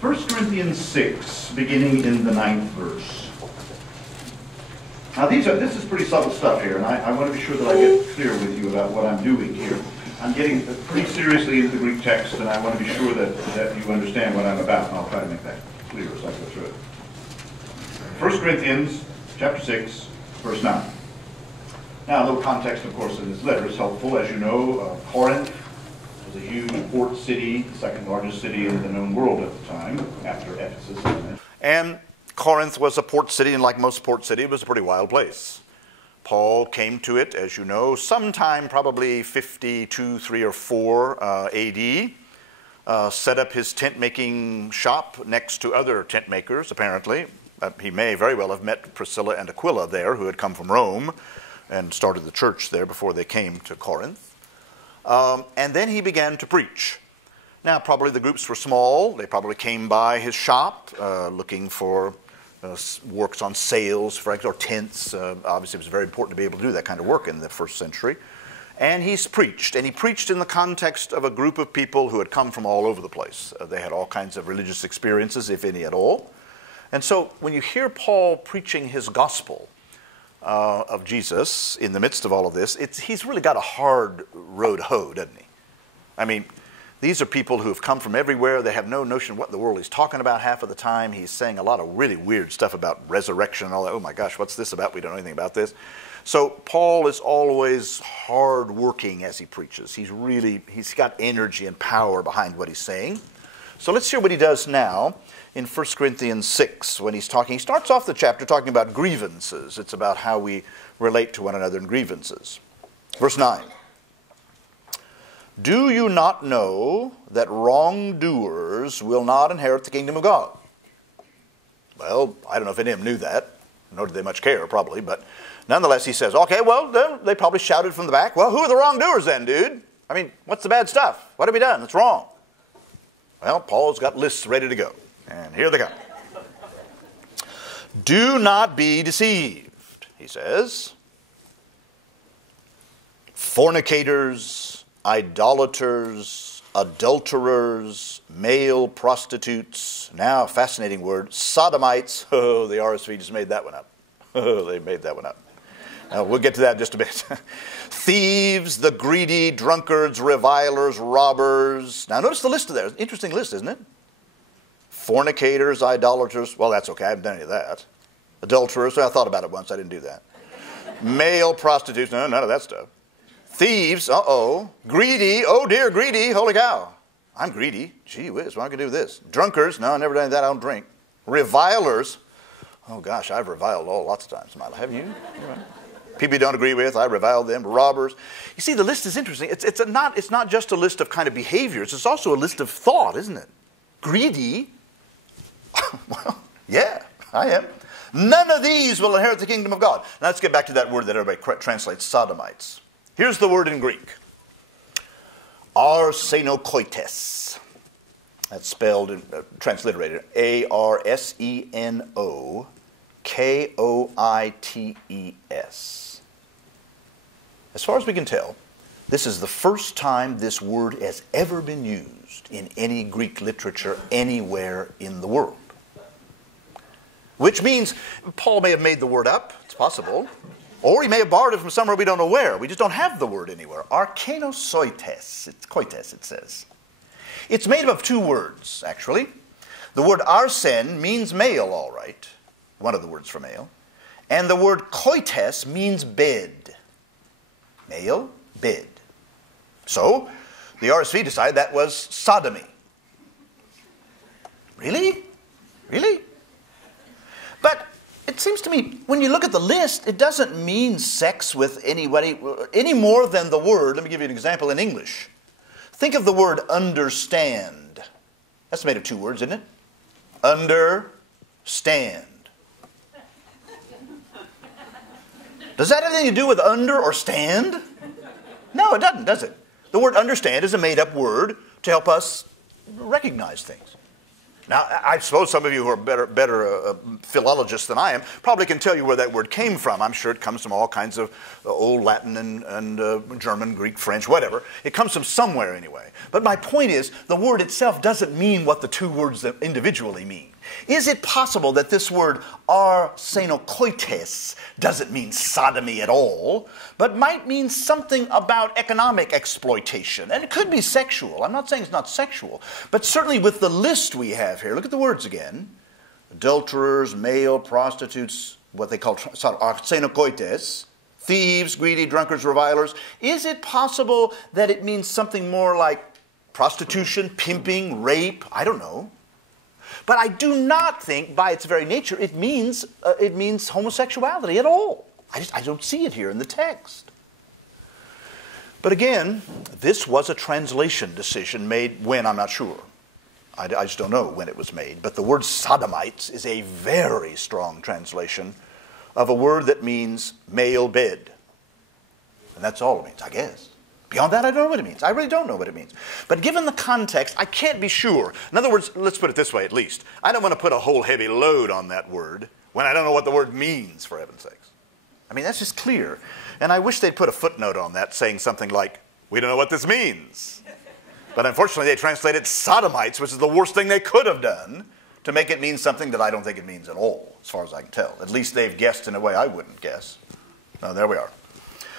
1 Corinthians 6, beginning in the 9th verse. Now this is pretty subtle stuff here, and I want to be sure that I get clear with you about what I'm doing here. I'm getting pretty seriously into the Greek text, and I want to be sure that you understand what I'm about, and I'll try to make that clear as I go through it. 1 Corinthians chapter 6, verse 9. Now, a little context, of course, in this letter is helpful. As you know, Corinth was a huge port city, the second largest city in the known world at the time, after Ephesus. And Corinth was a port city, and like most port cities, it was a pretty wild place. Paul came to it, as you know, sometime probably 52, 3, or 4 A.D., set up his tent-making shop next to other tent makers, apparently. He may very well have met Priscilla and Aquila there, who had come from Rome and started the church there before they came to Corinth. And then he began to preach. Now, probably the groups were small. They probably came by his shop looking for works on sails, for example, or tents. Obviously, it was very important to be able to do that kind of work in the first century. And he's preached, and he preached in the context of a group of people who had come from all over the place. They had all kinds of religious experiences, if any at all. And so when you hear Paul preaching his gospel of Jesus in the midst of all of this, he's really got a hard road to hoe, doesn't he? I mean, these are people who have come from everywhere. They have no notion of what in the world he's talking about half of the time. He's saying a lot of really weird stuff about resurrection and all that. Oh my gosh, what's this about? We don't know anything about this. So Paul is always hard working as he preaches. He's got energy and power behind what he's saying. So let's hear what he does now in 1 Corinthians 6 when he's talking. He starts off the chapter talking about grievances. It's about how we relate to one another in grievances. Verse 9. Do you not know that wrongdoers will not inherit the kingdom of God? Well, I don't know if any of them knew that, nor did they much care, probably, but nonetheless he says, okay, well, they probably shouted from the back, well, who are the wrongdoers then, dude? I mean, what's the bad stuff? What have we done that's wrong? Well, Paul's got lists ready to go, and here they come. Do not be deceived, he says. Fornicators, idolaters, adulterers, male prostitutes, now a fascinating word, sodomites. Oh, the RSV just made that one up. Oh, they made that one up. Now, we'll get to that in just a bit. Thieves, the greedy, drunkards, revilers, robbers. Now, notice the list there. Interesting list, isn't it? Fornicators, idolaters. Well, that's okay. I haven't done any of that. Adulterers. Well, I thought about it once. I didn't do that. Male prostitutes. No, none of that stuff. Thieves. Uh-oh. Greedy. Oh, dear, greedy. Holy cow. I'm greedy. Gee whiz, what am I going to do with this? Drunkards. No, I never done any of that. I don't drink. Revilers. Oh, gosh, I've reviled lots of times in my life. Haven't you? People you don't agree with, I reviled them. Robbers. You see, the list is interesting. It's not just a list of kind of behaviors. It's also a list of thought, isn't it? Greedy. Well, yeah, I am. None of these will inherit the kingdom of God. Now, let's get back to that word that everybody translates, sodomites. Here's the word in Greek. Arsenokoites. That's spelled, transliterated, Arsenokoites. As far as we can tell, this is the first time this word has ever been used in any Greek literature anywhere in the world. Which means Paul may have made the word up, it's possible, or he may have borrowed it from somewhere we don't know where. We just don't have the word anywhere. Arkenosoites, it's koites, it says. It's made up of two words, actually. The word arsen means male, all right, one of the words for male, and the word koites means bed. Male, bed. So, the RSV decided that was sodomy. Really? Really? But it seems to me, when you look at the list, it doesn't mean sex with anybody any more than the word. Let me give you an example in English. Think of the word understand. That's made of two words, isn't it? Understand. Does that have anything to do with under or stand? No, it doesn't, does it? The word understand is a made-up word to help us recognize things. Now, I suppose some of you who are better philologists than I am probably can tell you where that word came from. I'm sure it comes from all kinds of old Latin and German, Greek, French, whatever. It comes from somewhere anyway. But my point is, the word itself doesn't mean what the two words individually mean. Is it possible that this word arsenokoites doesn't mean sodomy at all, but might mean something about economic exploitation? And it could be sexual. I'm not saying it's not sexual, but certainly with the list we have here, look at the words again. Adulterers, male prostitutes, what they call arsenokoites, thieves, greedy, drunkards, revilers. Is it possible that it means something more like prostitution, pimping, rape? I don't know. But I do not think, by its very nature, it means homosexuality at all. I don't see it here in the text. But again, this was a translation decision made when, I'm not sure. I just don't know when it was made. But the word sodomites is a very strong translation of a word that means male bed. And that's all it means, I guess. Beyond that, I don't know what it means. I really don't know what it means. But given the context, I can't be sure. In other words, let's put it this way at least. I don't want to put a whole heavy load on that word when I don't know what the word means, for heaven's sakes. I mean, that's just clear. And I wish they'd put a footnote on that saying something like, we don't know what this means. But unfortunately, they translated sodomites, which is the worst thing they could have done, to make it mean something that I don't think it means at all, as far as I can tell. At least they've guessed in a way I wouldn't guess. Now, there we are.